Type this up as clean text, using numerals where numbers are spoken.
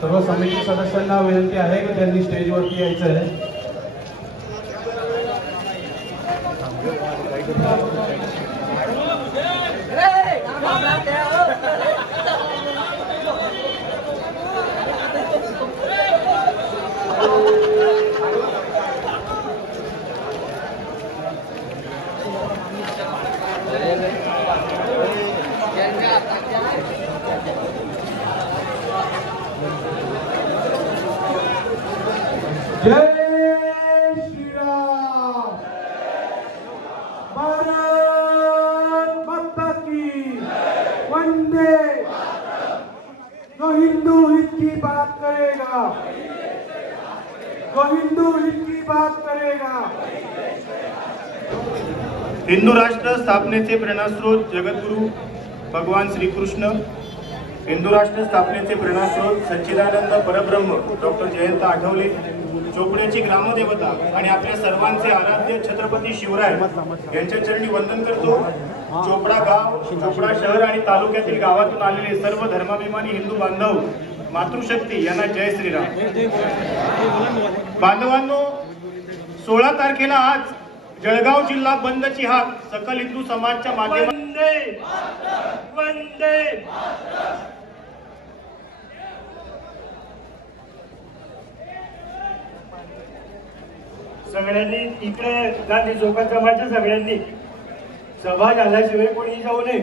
सर्व समिती सदस्यांना विनंती आहे की त्यांनी स्टेजवरती यायचं आहे. जय श्रीराम. भारत माता की वंदे. जो हिंदू हित की बात करेगा, जो हिंदू हित की बात करेगा. हिंदू राष्ट्र स्थापनेचे प्रेरणास्रोत जगद्गुरु भगवान श्रीकृष्ण, हिंदू राष्ट्र स्थापनेचे प्रेरणास्रोत सच्चिदानंद परब्रह्म डॉक्टर जयंत आठवले, चोपड्याची ग्रामदेवता आणि आपल्या सर्वांचे आराध्य छत्रपती शिवराय यांच्या चरणी वंदन करतो. चोपडा गाव, चोपडा शहर आणि तालुक्यातील गावातून आलेले सर्व धर्माभिमानी हिंदू बांधव, मातृशक्ती यांना जय श्रीराम. बांधवांनो, 16 तारखेला आज जळगाव जिल्हा बंदची हाक सकल हिंदू समाजच्या माध्यमातून वंदे सगळ्यांनी इकडे गांधी चौकात जमायचं. सगळ्यांनी सभा झाल्याशिवाय कोणी जाऊ नये.